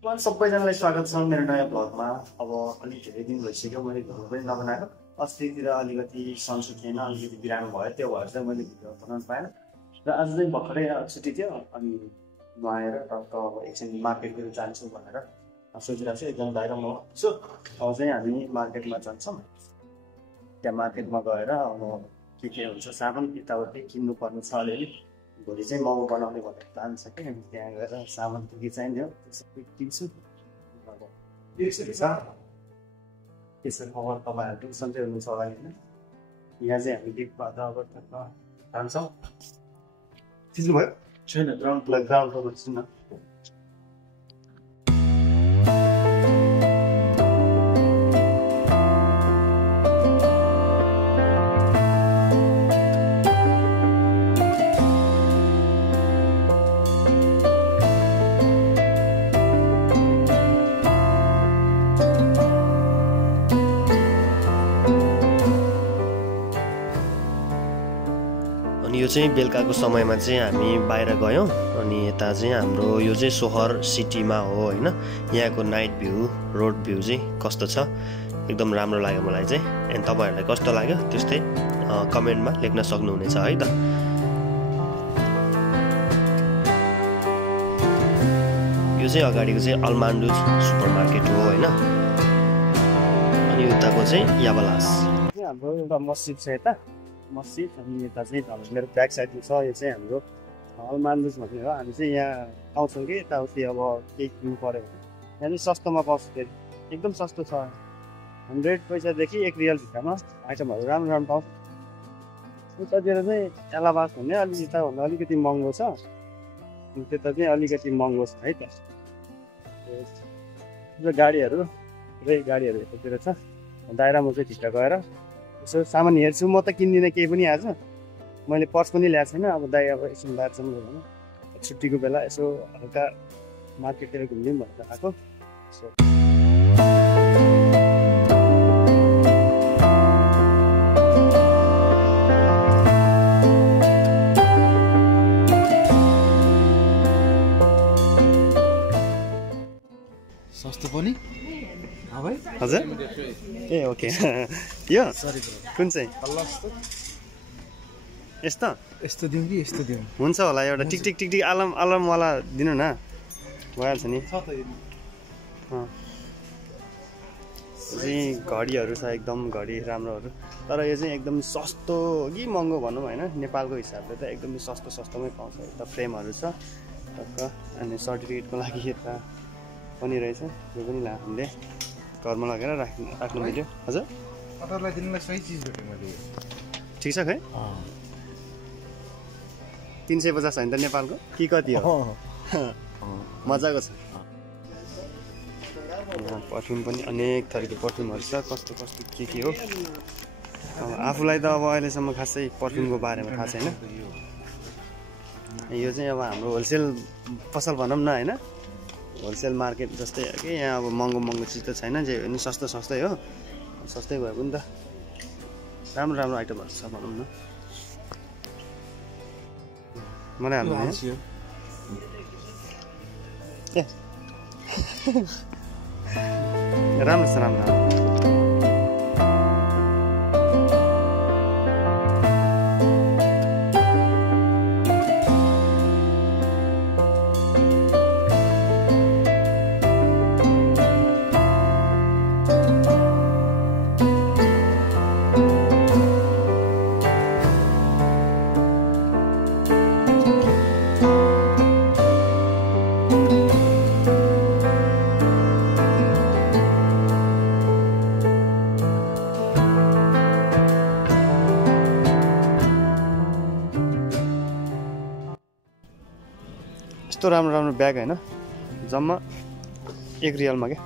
सबैजनालाई स्वागत छ मेरो नयाँ भ्लगमा। अब अलिक धेरै दिन भइसक्यो मैले भिडियो पनि नबनाएको। अस्तितिर अलिकति सन्चो थिएन, अलिकति बिरानो भयो, त्यो भएर चाहिँ मैले भिडियो बनाउन पाएन। र आज चाहिँ भर्खरै छुट्टी थियो, अनि नुहाएर टक्क अब एकछिन मार्केटतिर जान्छु भनेर सोचिरहेको छु। एकदम बाहिर म छु। अब चाहिँ हामी मार्केटमा जान्छौँ। त्यहाँ मार्केटमा गएर अब के हुन्छ सामान यताउति किन्नु पर्ने छ अलिअलि। भोलि चाहिँ मोमो बनाउने भनेर प्लान छ कि, त्यहाँ गएर सामान के चाहिने हो त्यो सबै किन्छु। अब के छ खबर, तपाईँहरू सन्चै हुनुहुन्छ होला होइन? यहाँ चाहिँ हामी डिपबाट अब जान्छौँ। चिन्नुभयो? छैन, ग्राउन्ड फ्लोरमा छु न। यो चाहिँ बेलुकाको समयमा चाहिँ हामी बाहिर गयौँ। अनि यता चाहिँ हाम्रो यो चाहिँ सोहर सिटीमा हो होइन। यहाँको नाइट भ्यू, रोड भ्यू चाहिँ कस्तो छ, एकदम राम्रो लाग्यो मलाई चाहिँ। अनि तपाईँहरूलाई कस्तो लाग्यो त्यस्तै कमेन्टमा लेख्न सक्नुहुनेछ है त। यो चाहिँ अगाडिको चाहिँ अल्मान्डुज सुपर मार्केट हो होइन। अनि उताको चाहिँ याबलास। हाम्रो एउटा मस्जिद छ यता, मस्जिद। अनि यता चाहिँ मेरो ब्याक साइडमा छ, यो चाहिँ हाम्रो अल्मान्डुज भन्ने हो। हामी चाहिँ यहाँ आउँछौँ कि यताउति अब केही किन्नु पऱ्यो भने यहाँ चाहिँ सस्तोमा पाउँछ। फेरि एकदम सस्तो छ, 100 पैसादेखि 1 रियल भित्रमा आइटमहरू राम्रो राम्रो पाउँछ। उतातिर चाहिँ एलाबास भन्ने अलिकति यताभन्दा अलिकति महँगो छ, त्यता चाहिँ अलिकति महँगो छ है त। गाडीहरू पुरै गाडीहरू यतातिर छ। दाइरा म चाहिँ भित्र गएर यसो सामान हेर्छु। म त किन्दिनँ केही पनि आज, मैले पर्स पनि ल्याएको छैन। अब दाइ अब एकछिन बाहिर जाउँ भनेर छुट्टीको बेला यसो हल्का मार्केटतिर घुम्यौँ भनेर आएको। सस्तो पनि हजुर ए ओके। यो कुन चाहिँ यस्तो यस्तो दिउँ कि यस्तो दिउँ? हुन्छ होला, एउटा टिक टिक टिक टिक अलार्मवाला दिनु न, भइहाल्छ नि। चाहिँ घडीहरू छ, एकदम घडी राम्रोहरू। तर यो चाहिँ एकदम सस्तो कि महँगो भनौँ होइन, नेपालको हिसाबले त एकदमै सस्तोमै पाउँछ। यता फ्रेमहरू छ टक्क। अनि सर्टिफिकेटको लागि यता पनि रहेछ, यो पनि हामीले घरमा लगेर राख्नु मिल्यो। हजुर अटरलाई दिनलाई सही चिज भेटेँ मैले। ठिक छ खै? 350 होइन त नेपालको कि कति हो? मजाको छ। पर्फ्युम पनि अनेक थरीको पर्फ्युमहरू छ, कस्तो के हो। आफूलाई त अब अहिलेसम्म खासै पर्फ्युमको बारेमा थाहा छैन। यो चाहिँ अब हाम्रो होलसेल पसल भनौँ न होइन, होलसेल मार्केट जस्तै हो कि। यहाँ अब महँगो चिज त छैन, जे पनि सस्तै हो। सस्तै भयो पनि त राम्रो आइटमहरू छ भनौँ न। मलाई हाल्नु ए राम्रो छ, राम्रो। यस्तो राम्रो ब्याग होइन, जम्मा 1 रियलमा क्या।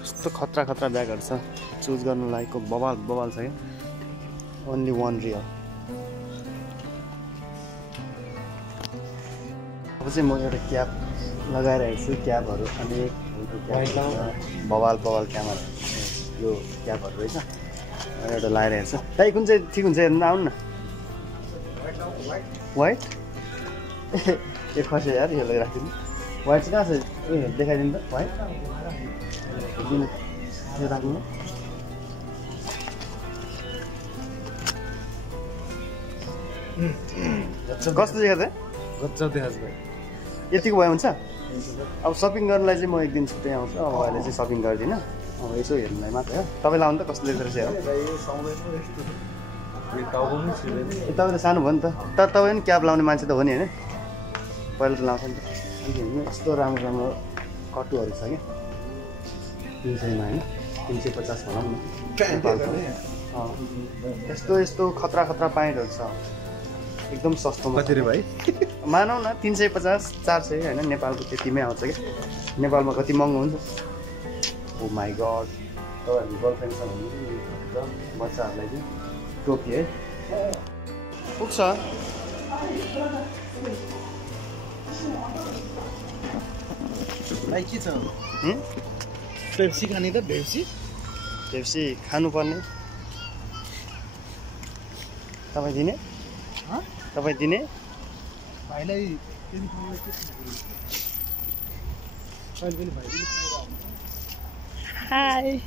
कस्तो खतरा ब्यागहरू छ, चुज गर्नु लायकको बवाल छ क्या। Only 1 real. अब चाहिँ म एउटा क्याप लगाएर हेर्छु, क्यापहरू अनेक बवाल क्यामरा यो क्यापहरू रहेछ। एउटा लगाएर हेर्छु, दाइ कुन चाहिँ ठिक हुन्छ हेर्नु आउनु न। व्हाइट ए खसे यार, यसलाई राखिदिनु। व्हाइट चाहिँ कहाँ छ उयो देखाइदिनु त व्हाइट दिनु त्यो राख्नु कस्तो देखा त गजब देखाछ भाइ यतिको भए हुन्छ अब सपिङ गर्नलाई चाहिँ म एक दिन छुट्टै आउँछु अब अहिले चाहिँ सपिङ गर्दिनँ अब यसो हेर्नुलाई मात्रै हो तपाईँलाई आउनु त कस्तो देख्दो रहेछ हेरौँ तपाईँ त सानो भयो नि त तर तपाईँ पनि क्याब लाउने मान्छे त हो नि होइन पहिला त लाउँछ नि त अनि हेर्नु यस्तो राम्रो राम्रो कटुहरू छ क्या 300मा होइन 350 भनौँ न यस्तो यस्तो खतरा खतरा प्यान्टहरू छ एकदम सस्तोमा कति रे भाइ मानौ न 350 400 होइन नेपालको त्यतिमै आउँछ क्या नेपालमा कति महँगो हुन्छ ओ माई गड तपाईँहरूको गर्लफ्रेन्ड छ भने बच्चाहरूलाई चाहिँ टोपी है पुग्छ भाइ के छ पेप्सी खाने त पेप्सी खानुपर्ने तपाईँ दिने तपाईँ दिने भाइलाई हाई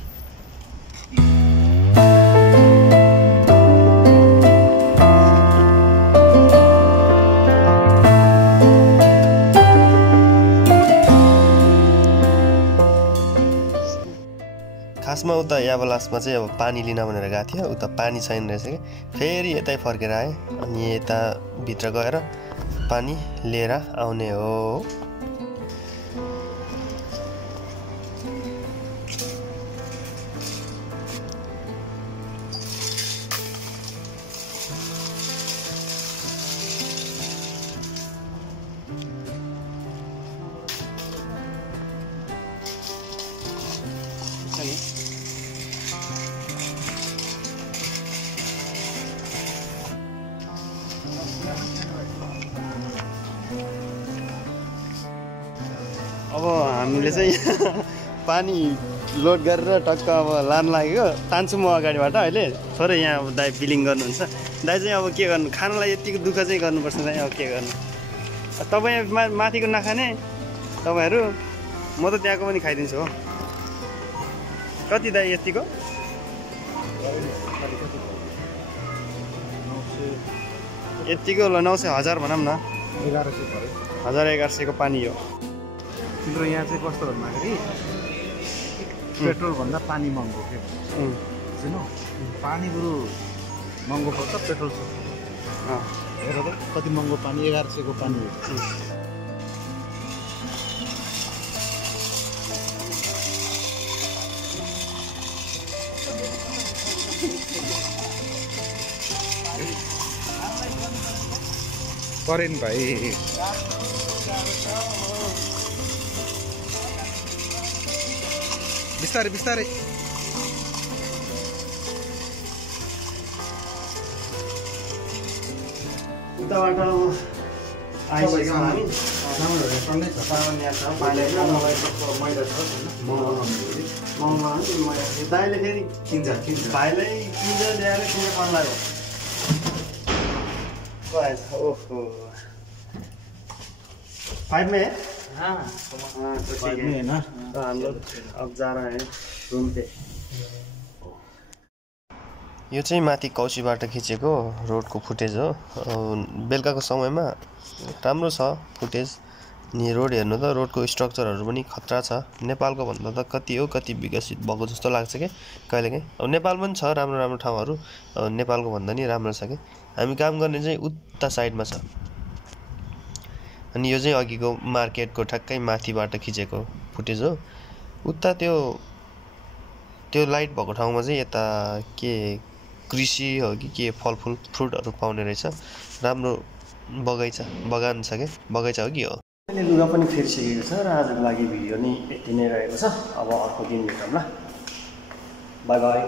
खासमा उता याबलासमा चाहिँ अब पानी लिन भनेर गएको थियो उता पानी छैन रहेछ कि फेरि यतै फर्केर आएँ अनि यता भित्र गएर पानी लिएर आउने हो अब हामीले चाहिँ पानी लोड गरेर टक्क अब लान लाग्यो तान्छु म अगाडिबाट अहिले थोरै यहाँ अब दाइ बिलिङ गर्नुहुन्छ दाइ चाहिँ अब के गर्नु खानालाई यतिको दुःख चाहिँ गर्नुपर्छ दाइ अब के गर्नु तपाईँ माथिको नखाने तपाईँहरू म त त्यहाँको पनि खाइदिन्छु हो कति दाइ यतिको यतिको ल 900 1000 भनौँ न 1100 को पानी हो तिम्रो यहाँ चाहिँ कस्तो भन्दाखेरि पेट्रोल भन्दा पानी महँगो के बुझ्नु पानी बरु महँगो पर्छ पेट्रोल हेर त कति महँगो पानी 1100 को पानी हो करेन भाइ बिस्तारै बिस्तारै उताबाट आइसक्यौँ हामी दाइले फेरि भाइलाई किन्छ ल्याएर किन मन लाग्यो ओहो 5 में है हाँ तो ठीक है ना तो हम लोग अब जा रहे हैं रूम पे यो चाहिँ माथि कौशीबाट खिचेको रोडको फुटेज हो बेलुकाको समयमा राम्रो छ फुटेज नि रोड हेर्नु त रोडको स्ट्रक्चरहरू पनि खतरा छ नेपालको भन्दा त कति हो कति विकसित भएको जस्तो लाग्छ के कहिलेकाहीँ अब नेपाल पनि छ राम्रो राम्रो ठाउँहरू नेपालको भन्दा नि राम्रो छ के हामी काम गर्ने चाहिँ उता साइडमा छ अनि यो चाहिँ अघिको मार्केटको ठ्याक्कै माथिबाट खिचेको फुटेज हो उता त्यो लाइट भएको ठाउँमा चाहिँ यता के कृषि हो कि के फलफुल फ्रुटहरू पाउने रहेछ राम्रो बगान छ के बगैँचा हो कि हो अहिले लुगा पनि फेरिसकेको छ र आजको लागि भिडियो नि यति नै रहेको छ अब अर्को दिन भेटौँ ल बाइ बाइ